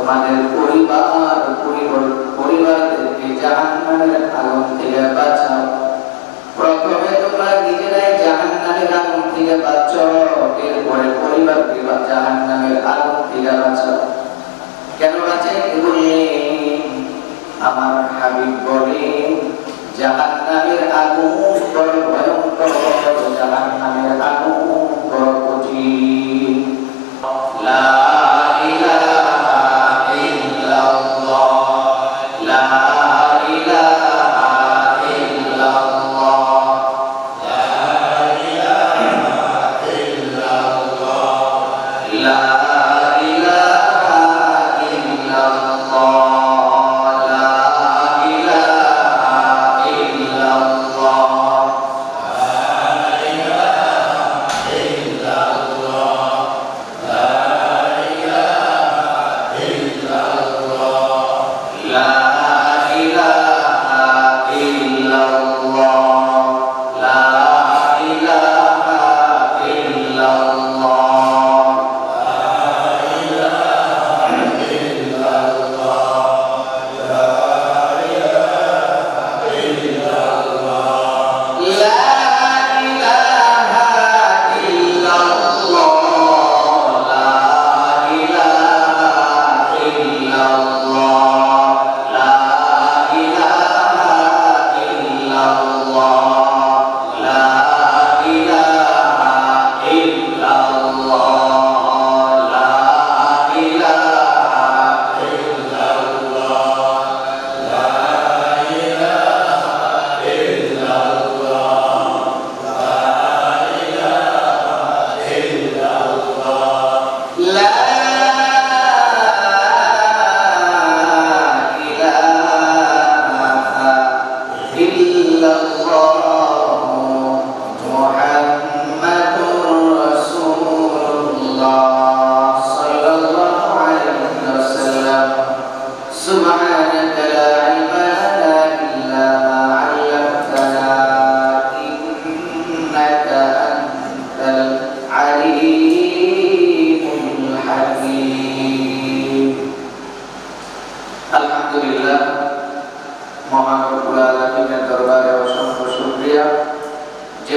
তোমাদের পরিবার পরিবার, পরিবারদেরকে জাহান্নামের আগুন থেকে বাঁচাও। প্রথমে তোমরা নিজেরাই জাহান্নামের আগুন থেকে বাঁচাও। এরপরে পরিবারকে জাহান্নামের আগুন থেকে বাঁচাও।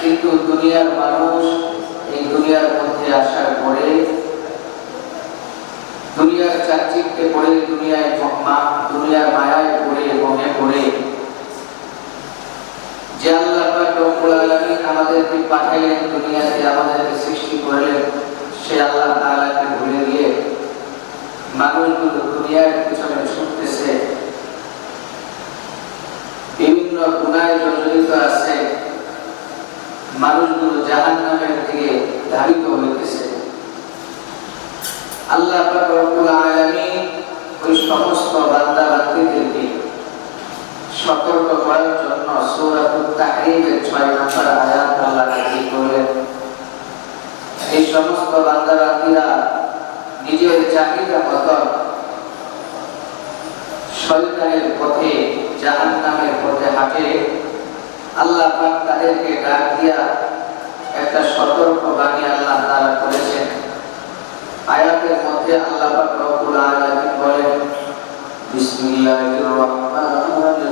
কিন্তু দুনিয়ার মানুষ এই দুনিয়ার মধ্যে আসার পরে দুনিয়ার চাকচিক্যে পড়ে, দুনিয়ায় মা দুনিয়ার মায়ায় পড়ে মনে পড়ে যে আল্লাহ পাক রব্বুল আলামিন আমাদেরকে পাঠাইলেন দুনিয়াতে, আমাদেরকে সৃষ্টি করলেন, সে আল্লাহ তাআলাকে ভুলে গিয়ে মানুষগুলো দুনিয়ার পিছনে ছুটতেছে। বিভিন্ন গুনায় জর্জরিত আছে। মানুষগুলো জাহান্নামের দিকে ধাবিত হইতেছে। আল্লাহ রব্বুল আলামিন ওই সমস্ত বান্দা বান্দীদেরকে সতর্ক করার জন্য সূরাতুত তাহরিমের 6 নম্বর আয়াত আল্লাহ নাযিল করলেন। এই সমস্ত বান্দা নিজের চাহিদা মতো শয়তানের পথে, জাহান্নামের পথে হাঁটে, আল্লাহ পাক তাদেরকে ডাক দিয়া একটা সতর্ক বাণী আল্লাহ তাআলা করেছেন। আয়াতের মধ্যে আল্লাহ পাক রব্বুল আলামিন বলেন, বিসমিল্লাহির রহমানির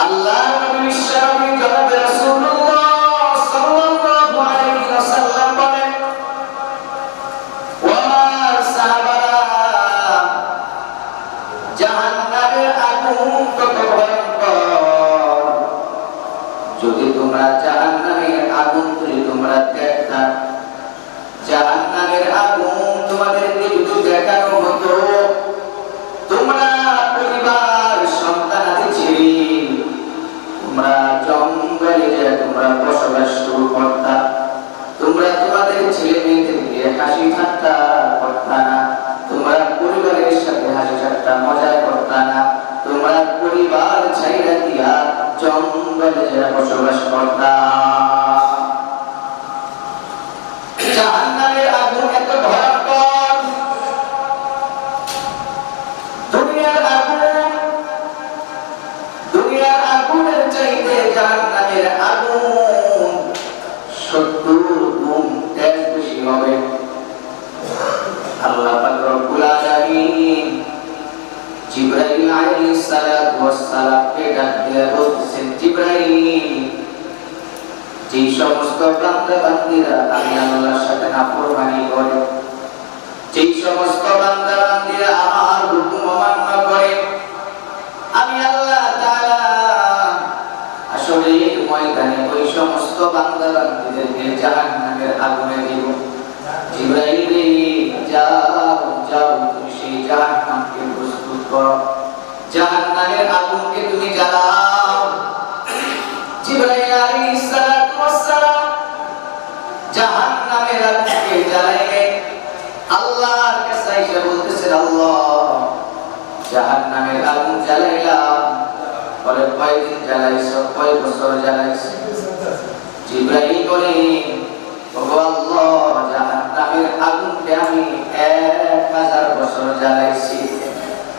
আল্লাহ নবী বিশ্বনবী হাসি ঠাট্টা করতা না তোমরা পরিবারের সাথে হাসি ঠাট্টা মজা করতা না তোমরা পরিবার ছাইরা দিয়া জঙ্গলে যে বসবাস করতা আল্লাহ পাক রব্বুল আলামিন জিবরাইল আলাইহিস সালাতু ওয়াস সালামকে ডাক দিয়ে বলছেন জিবরাইল যেই সমস্ত বান্দা বান্দীরা আমি আল্লাহর সাথে নাফরমানি করে যেই সমস্ত বান্দা বান্দীরা আমার হুকুম অমান্য করে আমি আল্লাহ তাআলা আসলে ময়দানে ওই সমস্ত বান্দা বান্দীদেরকে জাহান্নামের আগুনে দেব জিবরাইল করো জাহান্নামের আগুনকে তুমি জ্বালাও। জিবরাইল আলাইহিস সালাতু ওয়াসসালাম জাহান্নামের আগুনকে জ্বালাইয়ে আল্লাহর কাছে এসে বলতেছেন, আল্লাহ, জাহান্নামের আগুন জ্বালাইলাম। পরে কয়দিন জ্বালাইছো? কয় বছর জ্বালাইছো? জিবরাইল বলে, ওগো আল্লাহ, জাহান্নামের আগুনকে আমি 1000 বছর জ্বালাইছি।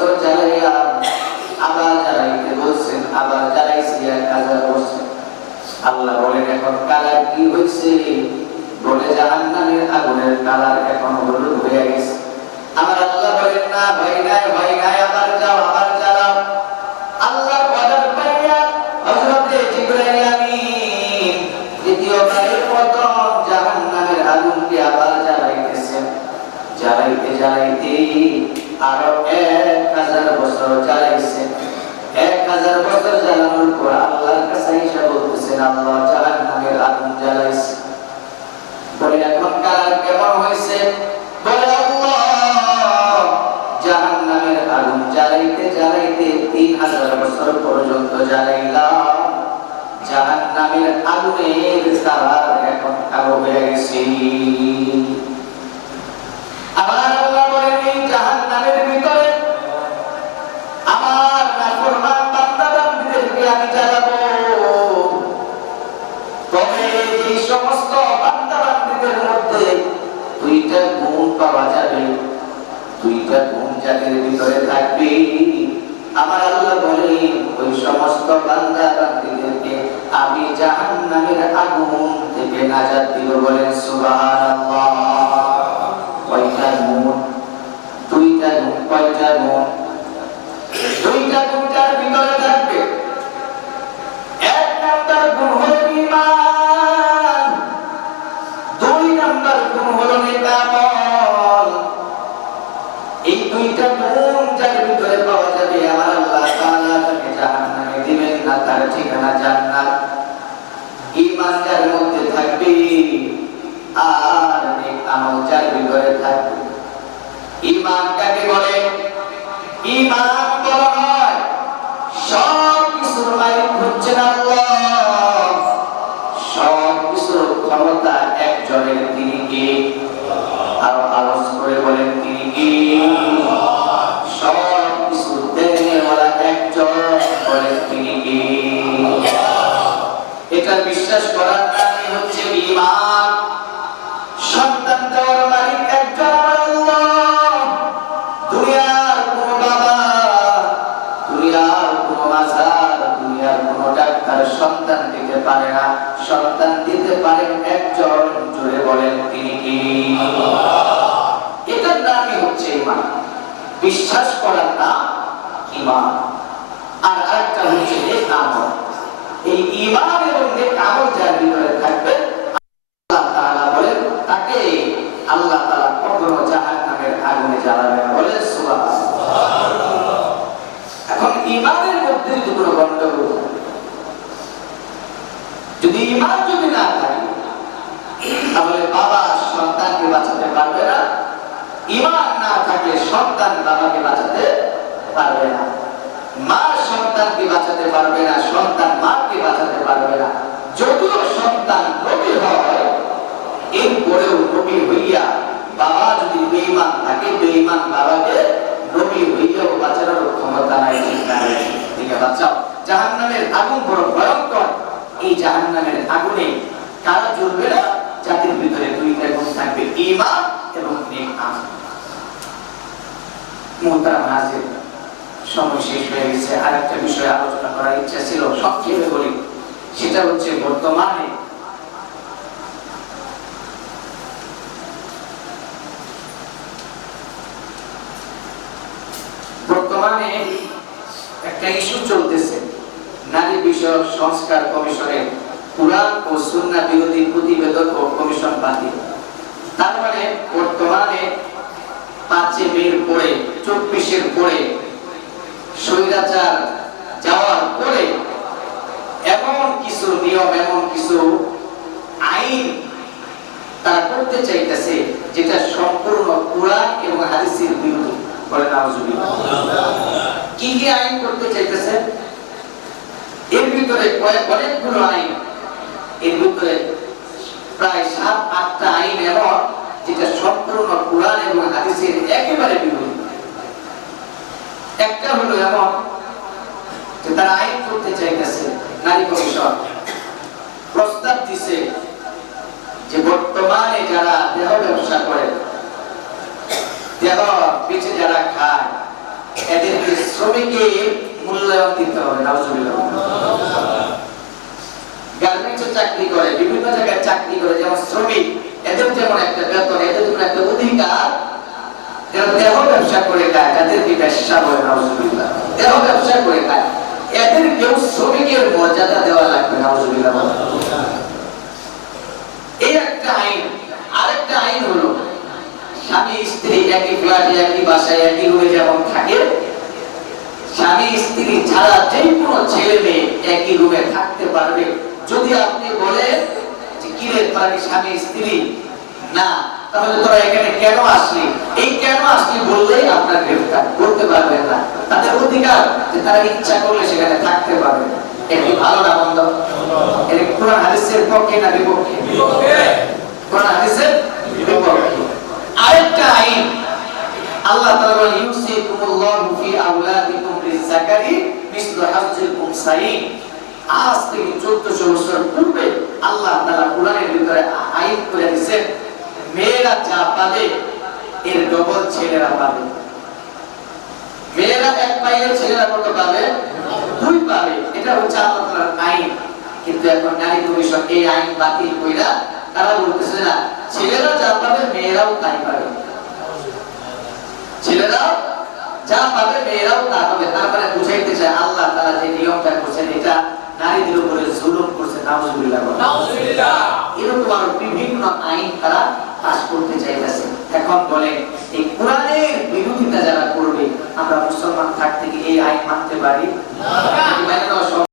বছর জ্বালাইলাম আবার জ্বালাইতে বলছেন, আবার জ্বালাইছি এক হাজার আল্লাহ বলেন, এখন কালার কি হয়েছে বলে, জাহান্নামের আগুনের কালার এখন হলুদ হয়ে গেছে। আমার আল্লাহ বলেন, না, ভয় নাই ভয় নাই, আবার যাও, আবার বছর জ্বালাইছে এক হাজার বছর জ্বালানোর পর আল্লাহর কাছে এসে বলতেছেন আল্লাহ জাহান্নামের আগুন জ্বালাইতে জ্বালাইতে তিন হাজার পর্যন্ত জ্বালাইলাম জাহান্নামের আগুনের কালার এখন কালো হয়ে গেছে। গুণ বাজাবে। দুইটা গুণ যাদের ভিতরে থাকবে। আমার আল্লাহ বলে, ওই সমস্ত বান্দা বান্দীদেরকে আমি জাহান্নামের আগুন থেকে নাজাত দিব বলেন, সুবহানাল্লাহ। কয়টা ঘুম দুইটা ঘুম কয়টা গুণ ঈমান যার মধ্যে থাকবে। আর নেক ভিতরে থাকবে। ইমানটাকে বলে ঈমান পারেন একজন জুড়ে বলেন তিনি কি? এটার নামই হচ্ছে ইমান। বিশ্বাস করার নাম ইমান। আর আরেকটা হচ্ছে আমল। এই ইমান এবং নেক আমল যার ভিতরে থাকবে, আল্লাহ তাআলা বলেন, তাকে আল্লাহ তাআলা কখনো জাহান্নামের আগুনে জ্বালাবে না। সুবহানাল্লাহ। এখন ইমানের মধ্যে যদি কোনো গন্ডগোল যদি ইমান যদি না থাকে তাহলে বাবা সন্তানকে বাঁচাতে পারবে না ইমান না থাকলে সন্তান বাবাকে বাঁচাতে পারবে না। মা সন্তানকে বাঁচাতে পারবে না, সন্তান মাকে বাঁচাতে পারবে না। যদিও সন্তান নবী হয়, এরপরেও নবী হইয়া বাবা যদি বেঈমান থাকে, বেঈমান বাবাকে নবী হইয়াও বাঁচানোর ক্ষমতা নাই, ঠিক নাই ঠিক বাঁচাও। জাহান্নামের আগুন বড় ভয়ঙ্কর। এই জাহান্নামের আগুনে কারা জ্বলবে না? জাতির ভিতরে দুইটা গুণ থাকবে, ঈমান এবং নেক আমল। মোহতারাম সময় শেষ হয়ে গেছে। আরেকটা বিষয়ে আলোচনা করার ইচ্ছা ছিল সংক্ষেপে বলি, সেটা হচ্ছে বর্তমানে বর্তমানে একটা ইস্যু চলতেছে। নারী বিষয়ক সংস্কার কমিশনের কোরআন ও সুন্নাহ বিরোধী প্রতিবেদন ও কমিশন বাতিল তার মানে বর্তমানে পাঁচে মের পরে একুশের পরে স্বৈরাচার যাওয়ার পরে এমন কিছু নিয়ম এমন কিছু আইন তারা করতে চাইতেছে যেটা সম্পূর্ণ কোরআন এবং হাদিসের বিরুদ্ধে বলে নাউজুবিল্লাহ কি কি আইন করতে চাইতেছে এর ভিতরে কয়েক অনেকগুলো আইন এর ভিতরে প্রায় সাত আটটা আইন এমন যেটা সম্পূর্ণ কোরআন এবং হাদিসের একেবারে বিরোধী একটা হলো এমন যে তারা আইন করতে চাইতেছে, নারী কমিশন। প্রস্তাব দিছে যে বর্তমানে যারা দেহ ব্যবসা করে, দেহ বেঁচে যারা খায়, এদেরকে শ্রমিকের মূল্যায়ন দিতে হবে নাউজুবিল্লাহ গার্মেন্টসে চাকরি করে, বিভিন্ন জায়গায় চাকরি করে, যেমন শ্রমিক, এদের যেমন একটা বেতন, এদের যেমন একটা অধিকার দেহ ব্যবসা করে খায় যাদেরকে ব্যবসা বলে, নাউজুবিল্লাহ। দেহ ব্যবসা করে খায়। এদের কেউ শ্রমিকের মর্যাদা দেওয়া লাগবে, নাউজুবিল্লাহ এই একটা আইন। আরেকটা আইন হলো, স্বামী, স্ত্রী একই ফ্ল্যাটে একই বাসায়, একই রুমে যেমন থাকে, স্বামী, স্ত্রী ছাড়া যে কোনো ছেলে মেয়ে একই রুমে থাকতে পারবে। যদি আপনি বলেন যে কি রে স্বামী, স্ত্রী? না। তাহলে তোরা এখানে কেন আসলি? এই কেন আসলি বললেই আপনার গ্রেফতার করতে পারবেন না। তাদের অধিকার যে তারা ইচ্ছা করলে সেখানে থাকতে পারবে। একটি ভালো না মন্দ? এটা কোরআন হাদিসের পক্ষে না বিপক্ষে? কোরআন হাদিসের বিপক্ষে। আরেকটা আইন। আল্লাহ তাআলা বলেন ইউসিকুমুল্লাহু ফি আওলাদিকুম লিযাকারি মিসলু হাজ্জিল আজ থেকে 1400 বছর পূর্বে আল্লাহ তাআলা কোরআনের ভিতরে আইন করে দিয়েছেন মেয়েরা যা পাবে, এর ডবল ছেলেরা পাবে। মেয়েরা এক ছেলেরা কত পাবে? দুই পাবে। এটা হচ্ছে আইন। কিন্তু এখন নারী কমিশন এই আইন বাতিল কইরা তারা বলতেছে না, ছেলেরা যা পাবে, মেয়েরাও তাই পাবে। ছেলেরা যা পাবে, মেয়েরাও তা পাবে। তারপরে বুঝাইতে চায় আল্লাহ তারা যে নিয়মটা করছেন, এটা নারীদের উপরে জুলুম করছে নাউজুবিল্লাহ এরকম আর বিভিন্ন আইন তারা পাস করতে চাইতেছে। এখন বলে এই কোরআনের বিরোধিতা যারা করবে আমরা মুসলমান থাকতে এই আইন মানতে পারি? না।